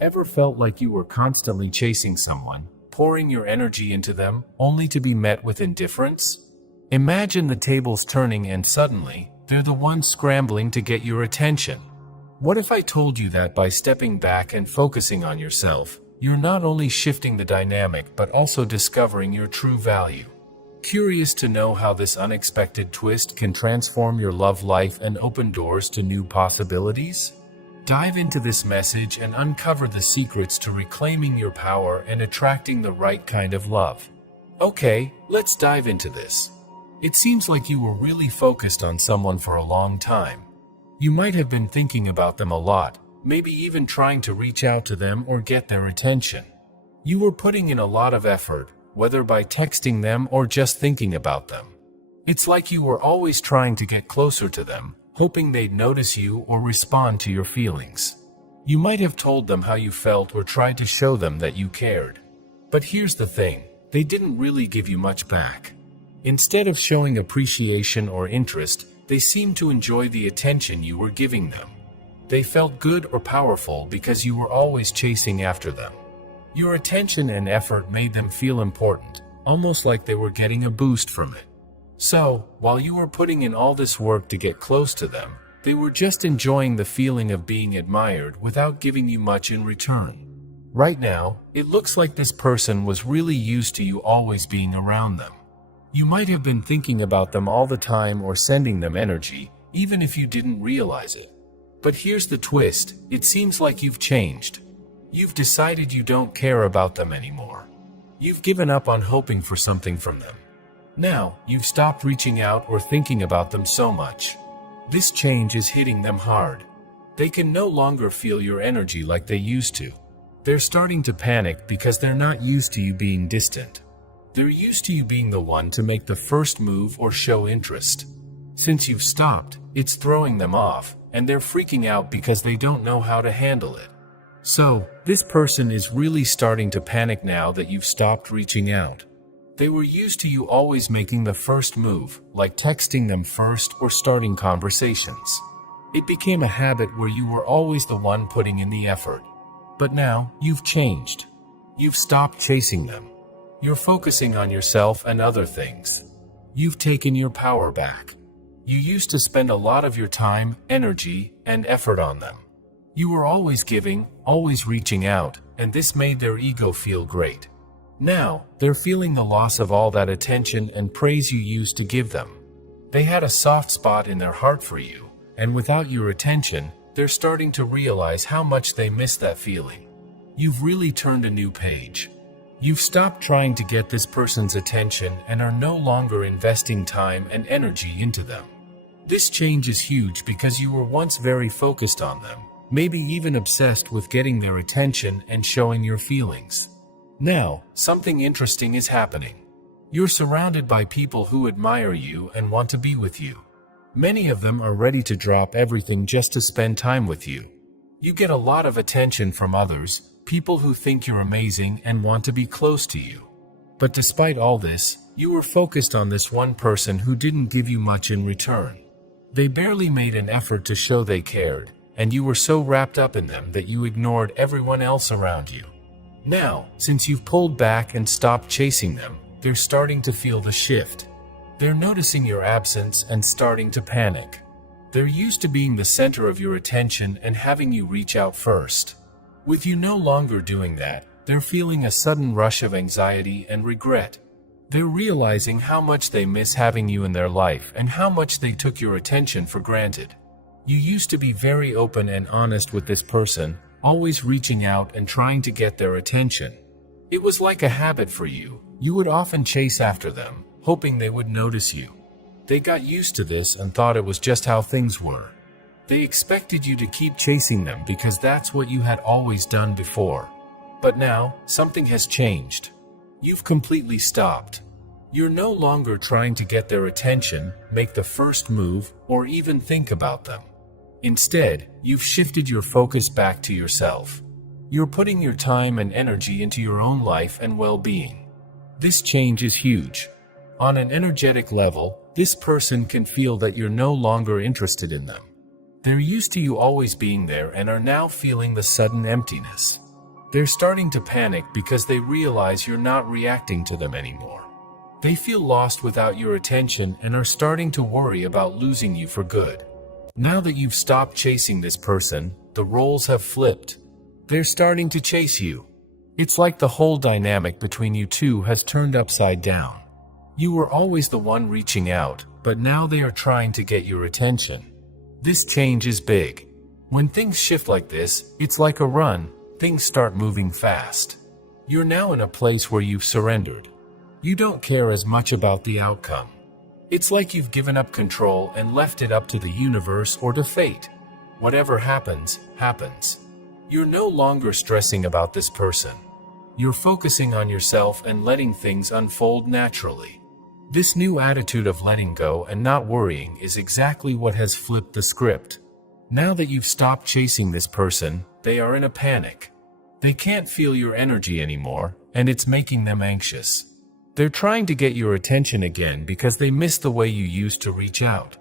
Ever felt like you were constantly chasing someone, pouring your energy into them, only to be met with indifference? Imagine the tables turning and suddenly, they're the ones scrambling to get your attention. What if I told you that by stepping back and focusing on yourself, you're not only shifting the dynamic but also discovering your true value? Curious to know how this unexpected twist can transform your love life and open doors to new possibilities? Dive into this message and uncover the secrets to reclaiming your power and attracting the right kind of love. Okay, let's dive into this. It seems like you were really focused on someone for a long time. You might have been thinking about them a lot, maybe even trying to reach out to them or get their attention. You were putting in a lot of effort, whether by texting them or just thinking about them. It's like you were always trying to get closer to them, hoping they'd notice you or respond to your feelings. You might have told them how you felt or tried to show them that you cared. But here's the thing, they didn't really give you much back. Instead of showing appreciation or interest, they seemed to enjoy the attention you were giving them. They felt good or powerful because you were always chasing after them. Your attention and effort made them feel important, almost like they were getting a boost from it. So, while you were putting in all this work to get close to them, they were just enjoying the feeling of being admired without giving you much in return. Right now, it looks like this person was really used to you always being around them. You might have been thinking about them all the time or sending them energy, even if you didn't realize it. But here's the twist, it seems like you've changed. You've decided you don't care about them anymore. You've given up on hoping for something from them. Now, you've stopped reaching out or thinking about them so much. This change is hitting them hard. They can no longer feel your energy like they used to. They're starting to panic because they're not used to you being distant. They're used to you being the one to make the first move or show interest. Since you've stopped, it's throwing them off, and they're freaking out because they don't know how to handle it. So, this person is really starting to panic now that you've stopped reaching out. They were used to you always making the first move, like texting them first or starting conversations. It became a habit where you were always the one putting in the effort. But now, you've changed. You've stopped chasing them. You're focusing on yourself and other things. You've taken your power back. You used to spend a lot of your time, energy, and effort on them. You were always giving, always reaching out, and this made their ego feel great. Now, they're feeling the loss of all that attention and praise you used to give them. They had a soft spot in their heart for you, and without your attention, they're starting to realize how much they miss that feeling. You've really turned a new page. You've stopped trying to get this person's attention and are no longer investing time and energy into them. This change is huge because you were once very focused on them, maybe even obsessed with getting their attention and showing your feelings. Now, something interesting is happening. You're surrounded by people who admire you and want to be with you. Many of them are ready to drop everything just to spend time with you. You get a lot of attention from others, people who think you're amazing and want to be close to you. But despite all this, you were focused on this one person who didn't give you much in return. They barely made an effort to show they cared, and you were so wrapped up in them that you ignored everyone else around you. Now, since you've pulled back and stopped chasing them, they're starting to feel the shift. They're noticing your absence and starting to panic. They're used to being the center of your attention and having you reach out first. With you no longer doing that, they're feeling a sudden rush of anxiety and regret. They're realizing how much they miss having you in their life and how much they took your attention for granted. You used to be very open and honest with this person, always reaching out and trying to get their attention. It was like a habit for you. You would often chase after them, hoping they would notice you. They got used to this and thought it was just how things were. They expected you to keep chasing them because that's what you had always done before. But now, something has changed. You've completely stopped. You're no longer trying to get their attention, make the first move, or even think about them. Instead, you've shifted your focus back to yourself. You're putting your time and energy into your own life and well-being. This change is huge. On an energetic level, this person can feel that you're no longer interested in them. They're used to you always being there and are now feeling the sudden emptiness. They're starting to panic because they realize you're not reacting to them anymore. They feel lost without your attention and are starting to worry about losing you for good. Now that you've stopped chasing this person, the roles have flipped. They're starting to chase you. It's like the whole dynamic between you two has turned upside down. You were always the one reaching out, but now they are trying to get your attention. This change is big. When things shift like this, it's like a run. Things start moving fast. You're now in a place where you've surrendered. You don't care as much about the outcome. It's like you've given up control and left it up to the universe or to fate. Whatever happens, happens. You're no longer stressing about this person. You're focusing on yourself and letting things unfold naturally. This new attitude of letting go and not worrying is exactly what has flipped the script. Now that you've stopped chasing this person, they are in a panic. They can't feel your energy anymore, and it's making them anxious. They're trying to get your attention again because they miss the way you used to reach out.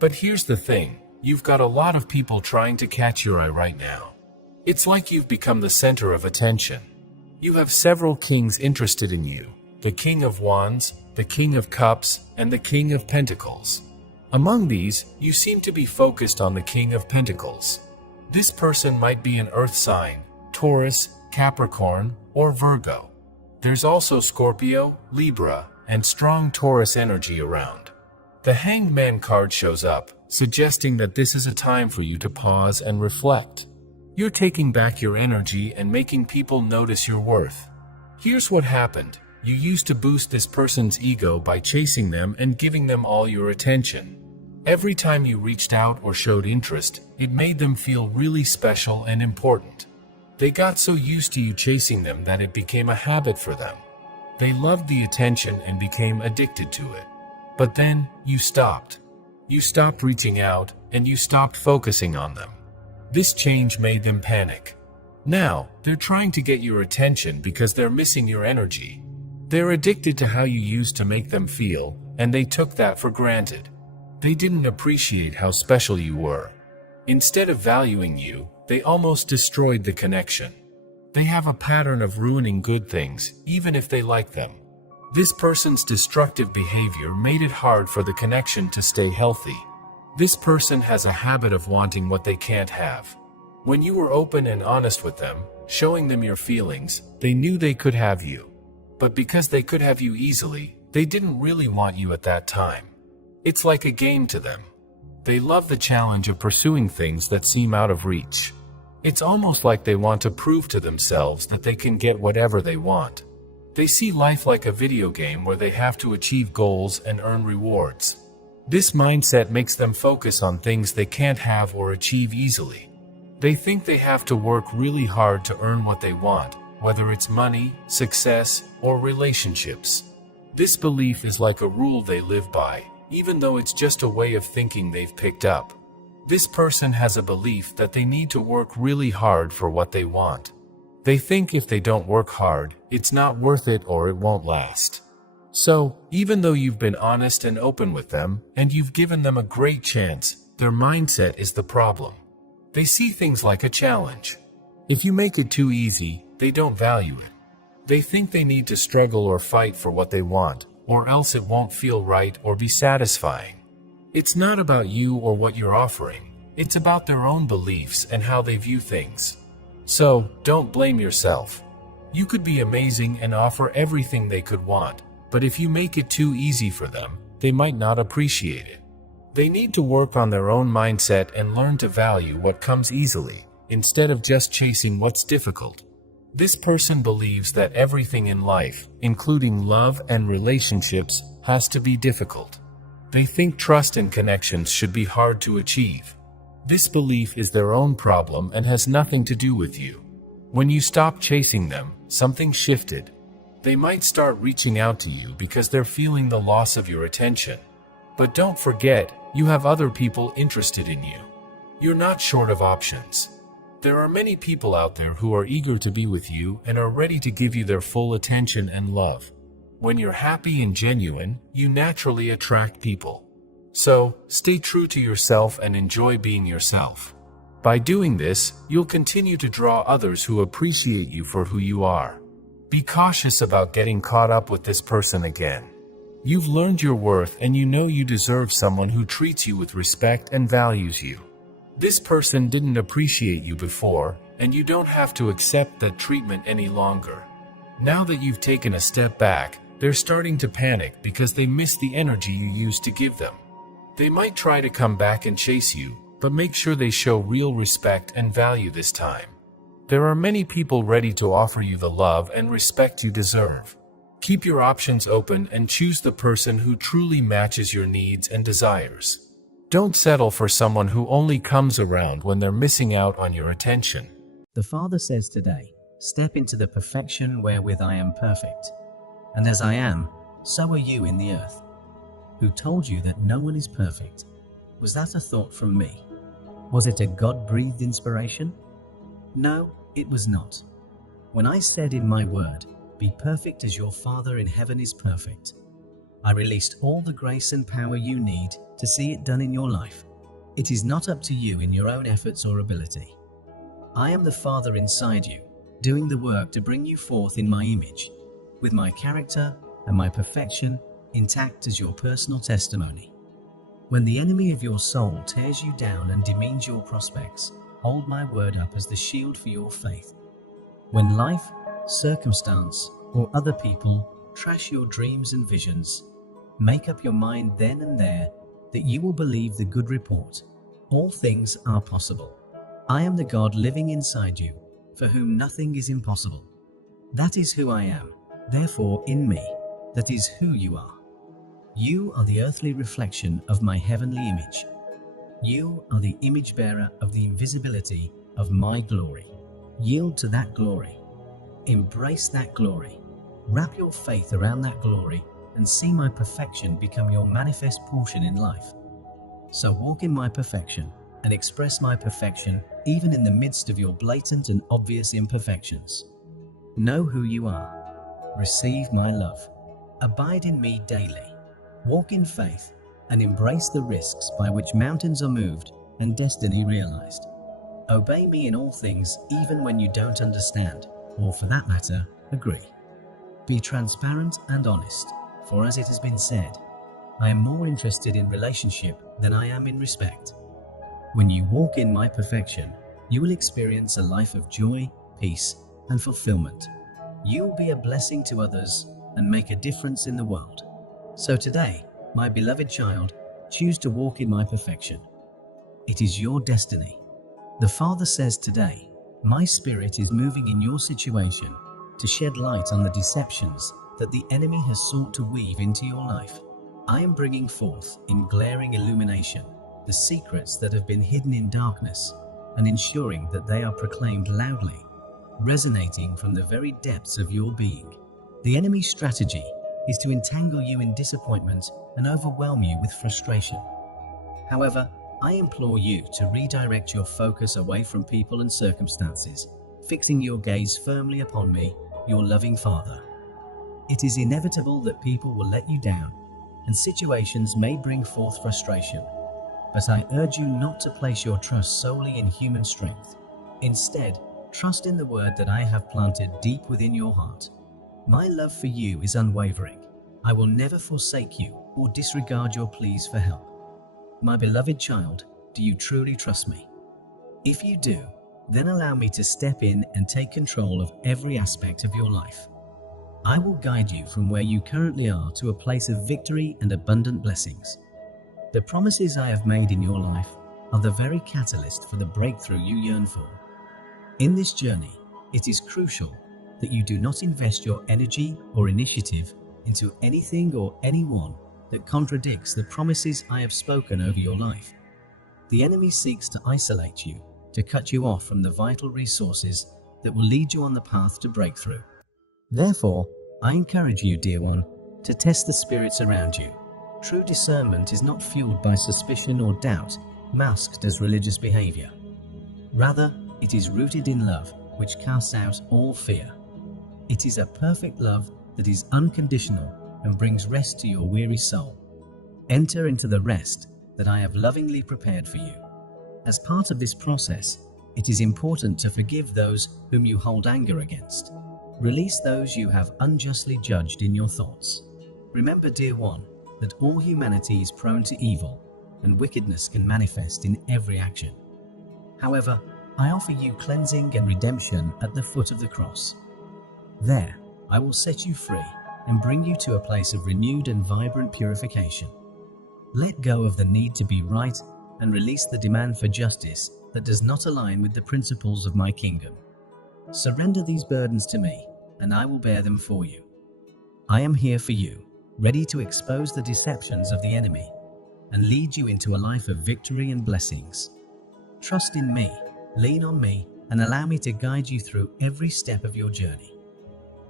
But here's the thing, you've got a lot of people trying to catch your eye right now. It's like you've become the center of attention. You have several kings interested in you, the King of Wands, the King of Cups, and the King of Pentacles. Among these, you seem to be focused on the King of Pentacles. This person might be an earth sign, Taurus, Capricorn, or Virgo. There's also Scorpio, Libra, and strong Taurus energy around. The Hanged Man card shows up, suggesting that this is a time for you to pause and reflect. You're taking back your energy and making people notice your worth. Here's what happened. You used to boost this person's ego by chasing them and giving them all your attention. Every time you reached out or showed interest, it made them feel really special and important. They got so used to you chasing them that it became a habit for them. They loved the attention and became addicted to it. But then, you stopped. You stopped reaching out, and you stopped focusing on them. This change made them panic. Now, they're trying to get your attention because they're missing your energy. They're addicted to how you used to make them feel, and they took that for granted. They didn't appreciate how special you were. Instead of valuing you, they almost destroyed the connection. They have a pattern of ruining good things, even if they like them. This person's destructive behavior made it hard for the connection to stay healthy. This person has a habit of wanting what they can't have. When you were open and honest with them, showing them your feelings, they knew they could have you. But because they could have you easily, they didn't really want you at that time. It's like a game to them. They love the challenge of pursuing things that seem out of reach. It's almost like they want to prove to themselves that they can get whatever they want. They see life like a video game where they have to achieve goals and earn rewards. This mindset makes them focus on things they can't have or achieve easily. They think they have to work really hard to earn what they want, whether it's money, success, or relationships. This belief is like a rule they live by, even though it's just a way of thinking they've picked up. This person has a belief that they need to work really hard for what they want. They think if they don't work hard, it's not worth it or it won't last. So, even though you've been honest and open with them, and you've given them a great chance, their mindset is the problem. They see things like a challenge. If you make it too easy, they don't value it. They think they need to struggle or fight for what they want, or else it won't feel right or be satisfying. It's not about you or what you're offering. It's about their own beliefs and how they view things. So, don't blame yourself. You could be amazing and offer everything they could want, but if you make it too easy for them, they might not appreciate it. They need to work on their own mindset and learn to value what comes easily, instead of just chasing what's difficult. This person believes that everything in life, including love and relationships, has to be difficult. They think trust and connections should be hard to achieve. This belief is their own problem and has nothing to do with you. When you stop chasing them, something shifted. They might start reaching out to you because they're feeling the loss of your attention. But don't forget, you have other people interested in you. You're not short of options. There are many people out there who are eager to be with you and are ready to give you their full attention and love. When you're happy and genuine, you naturally attract people. So, stay true to yourself and enjoy being yourself. By doing this, you'll continue to draw others who appreciate you for who you are. Be cautious about getting caught up with this person again. You've learned your worth and you know you deserve someone who treats you with respect and values you. This person didn't appreciate you before, and you don't have to accept that treatment any longer. Now that you've taken a step back, they're starting to panic because they miss the energy you used to give them. They might try to come back and chase you, but make sure they show real respect and value this time. There are many people ready to offer you the love and respect you deserve. Keep your options open and choose the person who truly matches your needs and desires. Don't settle for someone who only comes around when they're missing out on your attention. The Father says today, step into the perfection wherewith I am perfect. And as I am, so are you in the earth. Who told you that no one is perfect? Was that a thought from me? Was it a God-breathed inspiration? No, it was not. When I said in my word, be perfect as your Father in heaven is perfect, I released all the grace and power you need to see it done in your life. It is not up to you in your own efforts or ability. I am the Father inside you, doing the work to bring you forth in my image, with my character and my perfection intact as your personal testimony. When the enemy of your soul tears you down and demeans your prospects, hold my word up as the shield for your faith. When life, circumstance, or other people trash your dreams and visions, make up your mind then and there that you will believe the good report. All things are possible. I am the God living inside you, for whom nothing is impossible. That is who I am, therefore in me, that is who you are. You are the earthly reflection of my heavenly image. You are the image bearer of the invisibility of my glory. Yield to that glory. Embrace that glory. Wrap your faith around that glory and see my perfection become your manifest portion in life. So walk in my perfection and express my perfection even in the midst of your blatant and obvious imperfections. Know who you are. Receive my love. Abide in me daily. Walk in faith and embrace the risks by which mountains are moved and destiny realized. Obey me in all things even when you don't understand, or for that matter, agree. Be transparent and honest, for as it has been said, I am more interested in relationship than I am in respect. When you walk in my perfection, you will experience a life of joy, peace, and fulfillment. You will be a blessing to others and make a difference in the world. So today, my beloved child, choose to walk in my perfection. It is your destiny. The Father says today, my Spirit is moving in your situation to shed light on the deceptions that the enemy has sought to weave into your life. I am bringing forth in glaring illumination the secrets that have been hidden in darkness and ensuring that they are proclaimed loudly, resonating from the very depths of your being. The enemy's strategy is to entangle you in disappointment and overwhelm you with frustration. However, I implore you to redirect your focus away from people and circumstances, fixing your gaze firmly upon me, your loving Father. It is inevitable that people will let you down, and situations may bring forth frustration. But I urge you not to place your trust solely in human strength. Instead, trust in the word that I have planted deep within your heart. My love for you is unwavering. I will never forsake you or disregard your pleas for help. My beloved child, do you truly trust me? If you do, then allow me to step in and take control of every aspect of your life. I will guide you from where you currently are to a place of victory and abundant blessings. The promises I have made in your life are the very catalyst for the breakthrough you yearn for. In this journey, it is crucial that you do not invest your energy or initiative into anything or anyone that contradicts the promises I have spoken over your life. The enemy seeks to isolate you, to cut you off from the vital resources that will lead you on the path to breakthrough. Therefore, I encourage you, dear one, to test the spirits around you. True discernment is not fueled by suspicion or doubt, masked as religious behavior. Rather, it is rooted in love, which casts out all fear. It is a perfect love that is unconditional and brings rest to your weary soul. Enter into the rest that I have lovingly prepared for you. As part of this process, it is important to forgive those whom you hold anger against. Release those you have unjustly judged in your thoughts. Remember, dear one, that all humanity is prone to evil, and wickedness can manifest in every action. However, I offer you cleansing and redemption at the foot of the cross. There, I will set you free and bring you to a place of renewed and vibrant purification. Let go of the need to be right and release the demand for justice that does not align with the principles of my kingdom. Surrender these burdens to me, and I will bear them for you. I am here for you, ready to expose the deceptions of the enemy and lead you into a life of victory and blessings. Trust in me, lean on me, and allow me to guide you through every step of your journey.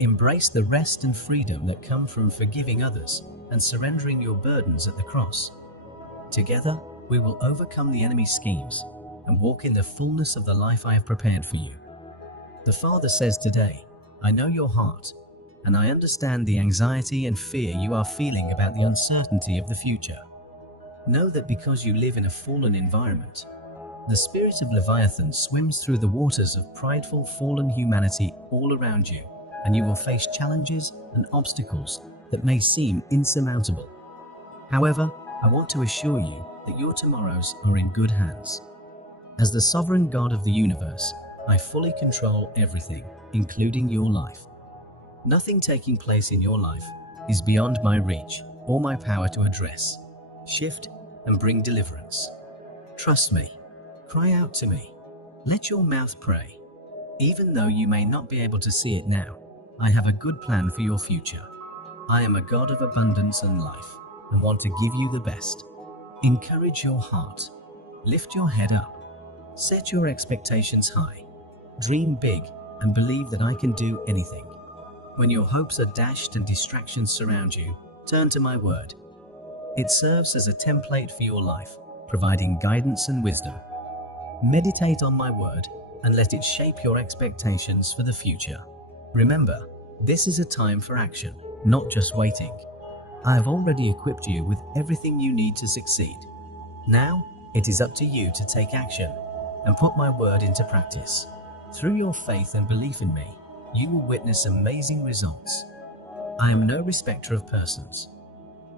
Embrace the rest and freedom that come from forgiving others and surrendering your burdens at the cross. Together, we will overcome the enemy's schemes and walk in the fullness of the life I have prepared for you. The Father says today, I know your heart, and I understand the anxiety and fear you are feeling about the uncertainty of the future. Know that because you live in a fallen environment, the spirit of Leviathan swims through the waters of prideful, fallen humanity all around you, and you will face challenges and obstacles that may seem insurmountable. However, I want to assure you that your tomorrows are in good hands. As the sovereign God of the universe, I fully control everything, including your life. Nothing taking place in your life is beyond my reach or my power to address, shift, and bring deliverance. Trust me. Cry out to me. Let your mouth pray. Even though you may not be able to see it now, I have a good plan for your future. I am a God of abundance and life and want to give you the best. Encourage your heart. Lift your head up. Set your expectations high. Dream big and believe that I can do anything. When your hopes are dashed and distractions surround you, turn to my word. It serves as a template for your life, providing guidance and wisdom. Meditate on my word and let it shape your expectations for the future. Remember, this is a time for action, not just waiting. I have already equipped you with everything you need to succeed. Now, it is up to you to take action and put my word into practice. Through your faith and belief in me, you will witness amazing results. I am no respecter of persons.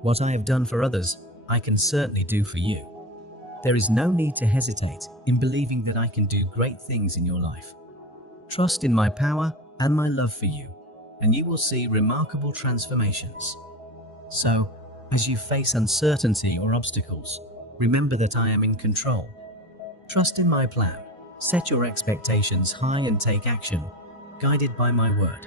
What I have done for others, I can certainly do for you. There is no need to hesitate in believing that I can do great things in your life. Trust in my power and my love for you, and you will see remarkable transformations. So, as you face uncertainty or obstacles, remember that I am in control. Trust in my plan, set your expectations high and take action, guided by my word.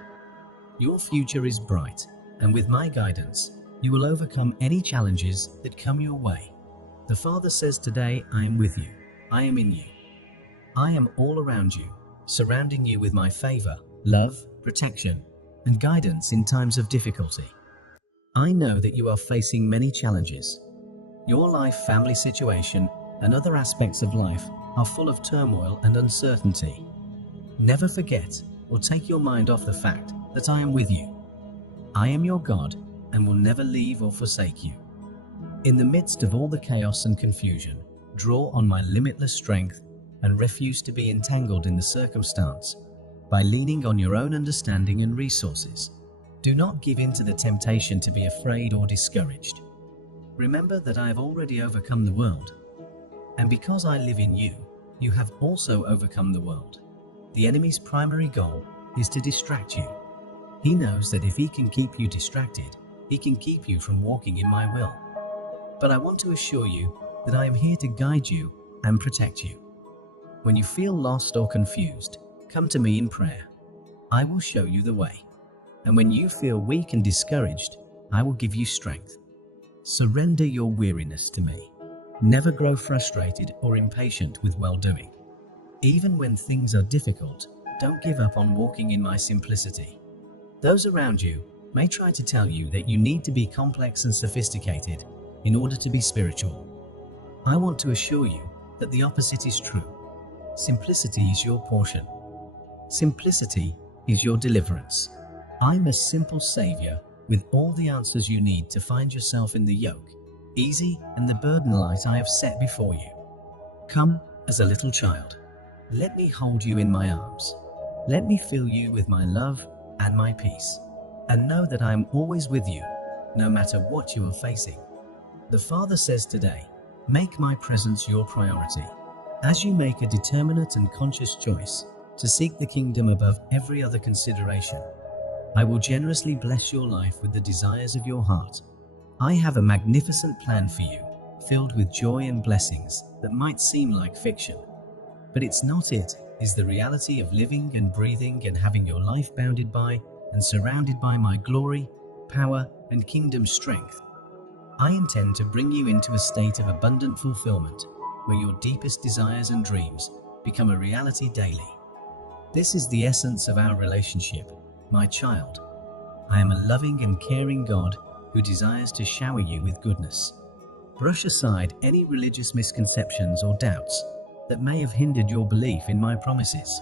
Your future is bright, and with my guidance, you will overcome any challenges that come your way. The Father says today, I am with you. I am in you. I am all around you, surrounding you with my favor, love, protection, and guidance in times of difficulty. I know that you are facing many challenges. Your life, family situation, and other aspects of life are full of turmoil and uncertainty. Never forget or take your mind off the fact that I am with you. I am your God and will never leave or forsake you. In the midst of all the chaos and confusion, draw on my limitless strength and refuse to be entangled in the circumstance by leaning on your own understanding and resources. Do not give in to the temptation to be afraid or discouraged. Remember that I have already overcome the world, and because I live in you, you have also overcome the world. The enemy's primary goal is to distract you. He knows that if he can keep you distracted, he can keep you from walking in my will. But I want to assure you that I am here to guide you and protect you. When you feel lost or confused, come to me in prayer. I will show you the way. And when you feel weak and discouraged, I will give you strength. Surrender your weariness to me. Never grow frustrated or impatient with well-doing. Even when things are difficult, don't give up on walking in my simplicity. Those around you may try to tell you that you need to be complex and sophisticated in order to be spiritual. I want to assure you that the opposite is true. Simplicity is your portion. Simplicity is your deliverance. I'm a simple Savior with all the answers you need to find yourself in the yoke, easy, and the burden light I have set before you. Come as a little child. Let me hold you in my arms. Let me fill you with my love and my peace. And know that I am always with you, no matter what you are facing. The Father says today, make my presence your priority. As you make a determinate and conscious choice to seek the kingdom above every other consideration, I will generously bless your life with the desires of your heart. I have a magnificent plan for you, filled with joy and blessings that might seem like fiction. But it's not. It is the reality of living and breathing and having your life bounded by and surrounded by my glory, power, and kingdom strength. I intend to bring you into a state of abundant fulfillment, where your deepest desires and dreams become a reality daily. This is the essence of our relationship, my child. I am a loving and caring God who desires to shower you with goodness. Brush aside any religious misconceptions or doubts that may have hindered your belief in my promises.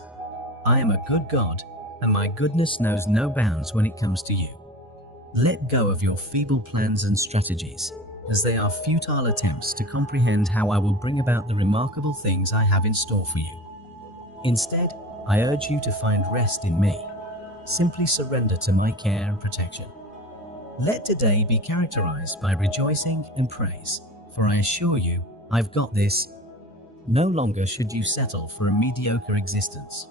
I am a good God, and my goodness knows no bounds when it comes to you. Let go of your feeble plans and strategies, as they are futile attempts to comprehend how I will bring about the remarkable things I have in store for you. Instead, I urge you to find rest in me. Simply surrender to my care and protection. Let today be characterized by rejoicing and praise, for I assure you, I've got this. No longer should you settle for a mediocre existence.